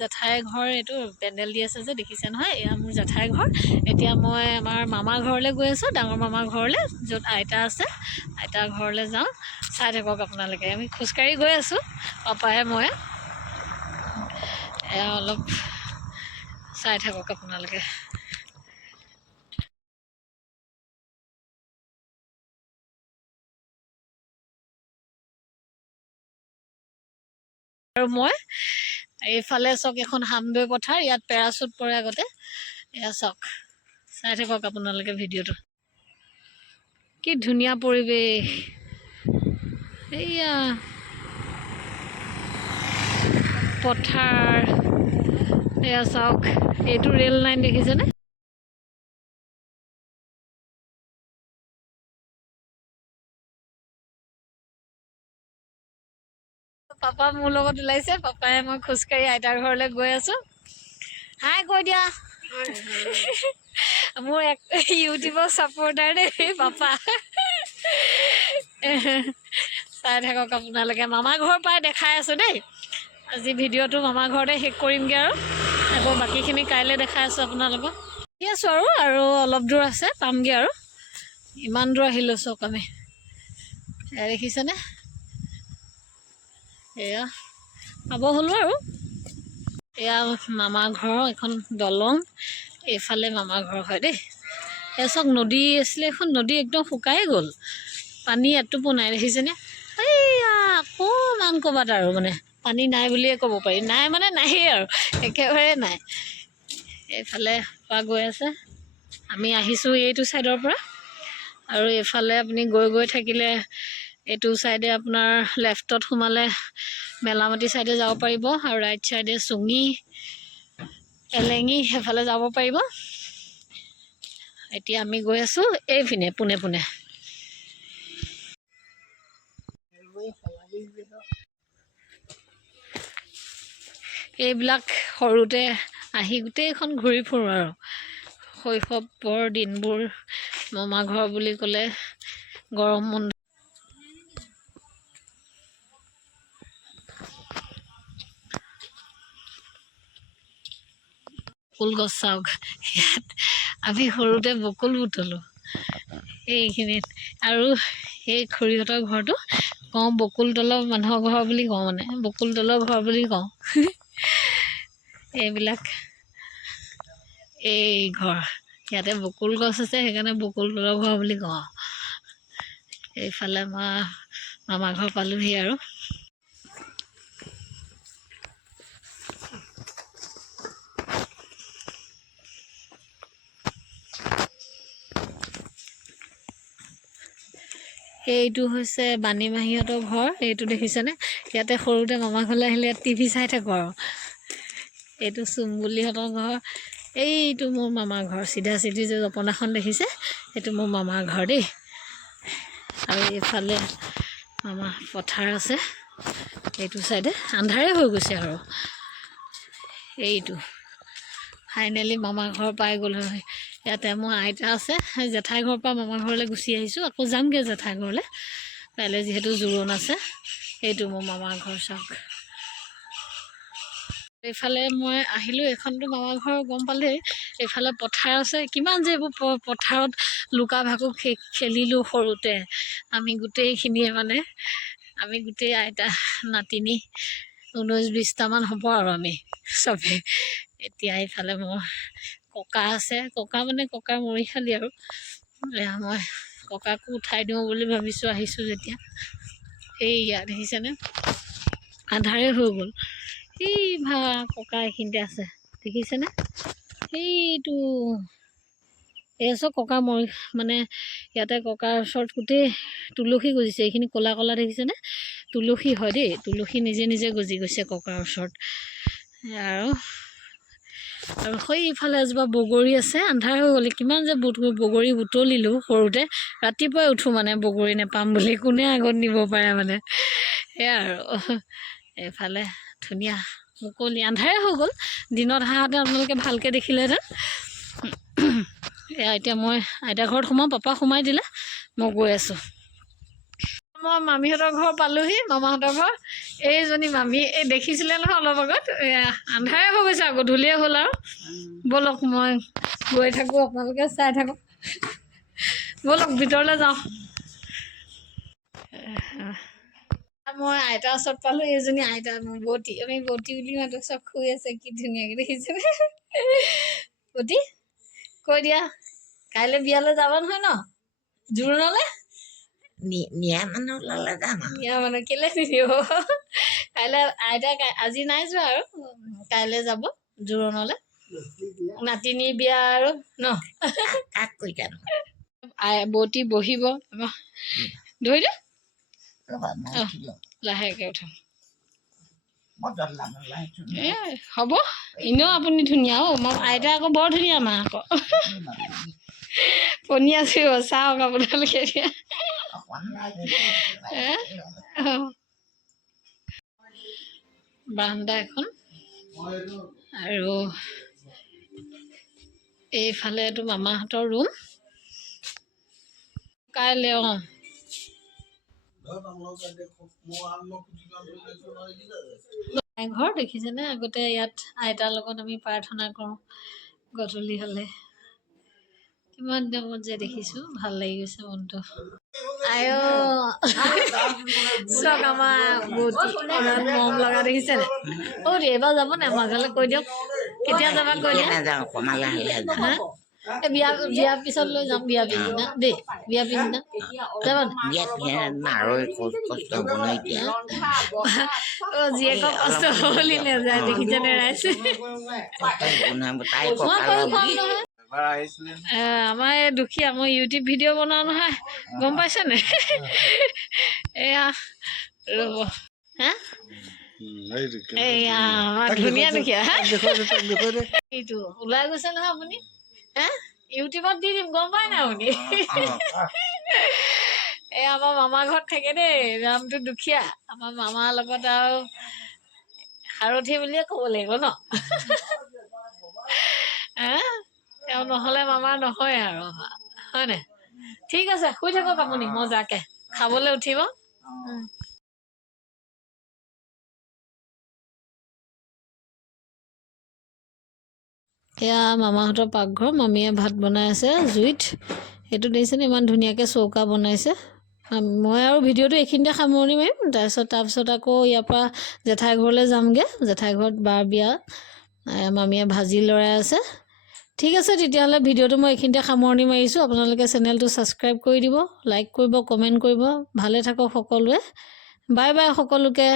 জেঠাই ঘৰ এইটো পেণ্ডেল দি আছে যে দেখিছে নহয়, এয়া মোৰ জেঠাই ঘৰ। এতিয়া মই আমাৰ মামাৰ ঘৰলৈ গৈ আছোঁ, ডাঙৰ মামাৰ ঘৰলৈ, য'ত আইতা আছে। আইতাৰ ঘৰলৈ যাওঁ, চাই থাকক আপোনালোকে। আমি খোজকাঢ়ি গৈ আছোঁ, পাপাই মই। এয়া অলপ চাই থাকক আপোনালোকে। আৰু মই এইফালে চাওক, এখন হামদৈ পথাৰ, ইয়াত পেৰাচুট পৰে আগতে। এয়া চাওক, চাই থাকক আপোনালোকে ভিডিঅ'টো। কি ধুনীয়া পৰিৱেশ। এইয়া পথাৰ, এয়া চাওক, এইটো ৰেল লাইন দেখিছেনে? পাপা মোৰ লগত ওলাইছে, পাপাই মই খোজকাঢ়ি আইতাৰ ঘৰলৈ গৈ আছো। হাই কৈ দিয়া। মোৰ ইউটিউবৰ ছাপোৰ্টাৰ দেই পাপা। চাই থাকক আপোনালোকে, মামাৰ ঘৰ পাই দেখাই আছো দেই। আজি ভিডিঅ'টো মামাৰ ঘৰতে শেষ কৰিমগৈ আৰু আকৌ বাকীখিনি কাইলৈ দেখাই আছোঁ আপোনালোকক। আহি আছোঁ আৰু অলপ দূৰ আছে, পামগৈ আৰু। ইমান দূৰ আহিলোঁ চাওক আমি, এয়া দেখিছেনে? এয়া পাব হ'লো আৰু। এয়া মামাৰ ঘৰৰ এখন দলং, এইফালে মামাৰ ঘৰ হয় দেই। এয়া চাওক, নদী আছিলে, এখন নদী একদম শুকাই গ'ল, পানী এটোপো নাই দেখিছেনে? এইয়া অকণমান ক'ৰবাত আৰু মানে পানী নাই বুলিয়ে ক'ব পাৰি, নাই মানে নায়েই আৰু, একেবাৰে নাই। এইফালে পৰা গৈ আছে, আমি আহিছোঁ এইটো ছাইডৰ পৰা। আৰু এইফালে আপুনি গৈ থাকিলে এইটো ছাইডে আপোনাৰ লেফ্টত সোমালে মেলামাটি ছাইডে যাব পাৰিব, আৰু ৰাইট ছাইডে চুঙি, এলেঙি, সেইফালে যাব পাৰিব। এতিয়া আমি গৈ আছোঁ এইপিনে পোনে পোনে। এইবিলাক সৰুতে আহি গোটেইখন ঘূৰি ফুৰোঁ আৰু শৈশৱৰ দিনবোৰ। মামা ঘৰ বুলি ক'লে গৰম বন্ধ। বকুল গছ চাওক, ইয়াত আমি সৰুতে বকুল বুটলোঁ এইখিনিত। আৰু সেই খুৰীহঁতৰ ঘৰটো কওঁ বকুল তলৰ মানুহৰ ঘৰ বুলি কওঁ, মানে বকুল তলৰ ঘৰ বুলি কওঁ। এইবিলাক এই ঘৰ, ইয়াতে বকুল গছ আছে, সেইকাৰণে বকুল তলৰ ঘৰ বুলি কওঁ। এইফালে মামাৰ ঘৰ পালোহি আৰু। এইটো হৈছে বাণী মাহীহঁতৰ ঘৰ, এইটো দেখিছেনে? ইয়াতে সৰুতে মামা ঘৰলৈ আহিলে ইয়াত টিভি চাই থাকোঁ আৰু। এইটো চুম্বুলিহঁতৰ ঘৰ, এইটো মোৰ মামাৰ ঘৰ। চিধা চিধি যে জপনাখন দেখিছে, সেইটো মোৰ মামাৰ ঘৰ দেই। আৰু এইফালে মামা পথাৰ আছে, এইটো ছাইডে আন্ধাৰে হৈ গৈছে আৰু। এইটো ফাইনেলি মামাৰ ঘৰ পাই গ'লো। ইয়াতে মোৰ আইতা আছে, জেঠাই ঘৰৰ পৰা মামাৰ ঘৰলৈ গুচি আহিছোঁ, আকৌ যামগৈ জেঠাই ঘৰলৈ কাইলৈ যিহেতু জোৰোণ আছে। এইটো মোৰ মামাৰ ঘৰ চাওক। এইফালে মই আহিলোঁ, এইখনতো মামাৰ ঘৰ গম পালেই। এইফালে পথাৰ আছে, কিমান যে এইবোৰ পথাৰত লুকা ভাকু খেলিলোঁ সৰুতে আমি গোটেইখিনিয়ে, মানে আমি গোটেই আইতা নাতিনী 19-20টামান হ'ব আৰু আমি চবে। এতিয়া এইফালে মোৰ ককা আছে, ককা মানে ককা মৰি খালি আৰু। এয়া মই ককাকো উঠাই দিওঁ বুলি ভাবিছোঁ, আহিছোঁ যেতিয়া। এইয়া দেখিছেনে? আন্ধাৰে হৈ গ'ল। এই ককা এইখিনিতে আছে দেখিছেনে? সেইটো এই চব ককা মৰি, মানে ইয়াতে ককাৰ ওচৰত গোটেই তুলসী গজিছে। এইখিনি ক'লা ক'লা দেখিছেনে? তুলসী হয় দেই, তুলসী নিজে নিজে গজি গৈছে ককাৰ ওচৰত। আৰু সেইফালে এজোপা বগৰী আছে, আন্ধাৰ হৈ গ'ল। কিমান যে বগৰী বুটলিলোঁ সৰুতে, ৰাতিপুৱাই উঠোঁ মানে বগৰী নেপাম বুলি, কোনে আগত নিব পাৰে মানে। সেয়া আৰু এইফালে ধুনীয়া মুকলি, আন্ধাৰে হৈ গ'ল। দিনত আহাহঁতে আপোনালোকে ভালকৈ দেখিলেহেঁতেন। এয়া এতিয়া মই আইতা ঘৰত সোমাওঁ, পাপা সোমাই দিলে, মই গৈ আছোঁ। মই মামীহঁতৰ ঘৰ পালোহি, মামাহঁতৰ ঘৰ। এইজনী মামী, এই দেখিছিলে নহয় অলপ আগত, আন্ধাৰে হৈ গৈছে আৰু গধূলিয়ে হ'ল আৰু। ব'লক মই গৈ থাকোঁ, আপোনালোকে চাই থাকক। ব'লক ভিতৰলৈ যাওঁ। মই আইতাৰ ওচৰত পালোঁ, এইজনী আইতা বৌতি, আমি বৌতি বুলি মাতো, চব শুই আছে, কি ধুনীয়াকৈ দেখিছে। বৌতি কৈ দিয়া, কাইলৈ বিয়ালৈ যাব নহয় ন? জোৰোণলৈ নিয়া মানুহ ওলালে যাম। নিয়া মানুহ কেলৈ নিদিব? কাইলৈ আইতা আজি নাই যোৱা আৰু কাইলৈ যাব জোৰোণলৈ। নাতিনী বিয়া আৰু ন? কাক কৈ যাম? বৌতি বহিব। ধৰি দে লাহেকৈ উঠাম। হ'ব এনেও আপুনি ধুনীয়া মই আইতা আকৌ বৰ ধুনীয়া মা আকৌ পনি আছো চাওক আপোনালোকে এতিয়া বাৰান্দা এখন আৰু এইফালেতো মামাহঁতৰ ৰুম। কাইলৈ ঘৰ দেখিছেনে? আগতে ইয়াত আইতাৰ লগত আমি প্ৰাৰ্থনা কৰোঁ গধূলি হ'লে। কিমান দিনত যে দেখিছোঁ, ভাল লাগি গৈছে মনটো। আই চক আমাৰ বহুত ইমান মৰম লগা দেখিছেনে? এইবাৰ যাব নে আমাৰ ঘৰলৈ কৈ দিয়ক, কেতিয়া যাবা কৈ দিয়ক। বিয়াৰ পিছত লৈ যাম, বিয়া পিছদিনা দেই, বিয়া পিছদিনা যাবা জীয়েকক কষ্ট বুলি নাযায় দেখিছেনে ৰাইজে? আমাৰ এই দুখীয়া, মই ইউটিউব ভিডিঅ' বনাওঁ নহয়, গম পাইছেনে? এয়া ৰ'ব হা এয়া আমাৰ ধুনীয়া দুখীয়া এইটো ওলাই গৈছে নহয় আপুনি হা ইউটিউবত দি দিম, গম পাই নাই আপুনি? এই আমাৰ মামাৰ ঘৰত থাকে দেই, নামটো দুখীয়া। আমাৰ মামাৰ লগত আৰু সাৰথি বুলিয়ে ক'ব লাগিব ন? তেওঁ নহ'লে মামা নহয় আৰু হয় নাই? ঠিক আছে, শুই থাকক আপুনি মজাকে, খাবলৈ উঠিব। এয়া মামাহঁতৰ পাকঘৰ, মামীয়ে ভাত বনাই আছে জুইত। সেইটো দেখিছেনে ইমান ধুনীয়াকৈ চৌকা বনাইছে। মই আৰু ভিডিঅ'টো এইখিনিতে সামৰণি মাৰিম। তাৰপিছত আকৌ ইয়াৰ পৰা জেঠাই ঘৰলৈ যামগৈ। জেঠাই ঘৰত বাৰ বিয়া, মামীয়ে ভাজি লৰাই আছে। ঠিক আছে তেতিয়াহ'লে ভিডিঅ'টো মই এইখিনিতে সামৰণি মাৰিছোঁ। আপোনালোকে চেনেলটো ছাবস্ক্ৰাইব কৰি দিব, লাইক কৰিব, কমেণ্ট কৰিব। ভালে থাকক সকলোৱে। বাই বাই সকলোকে।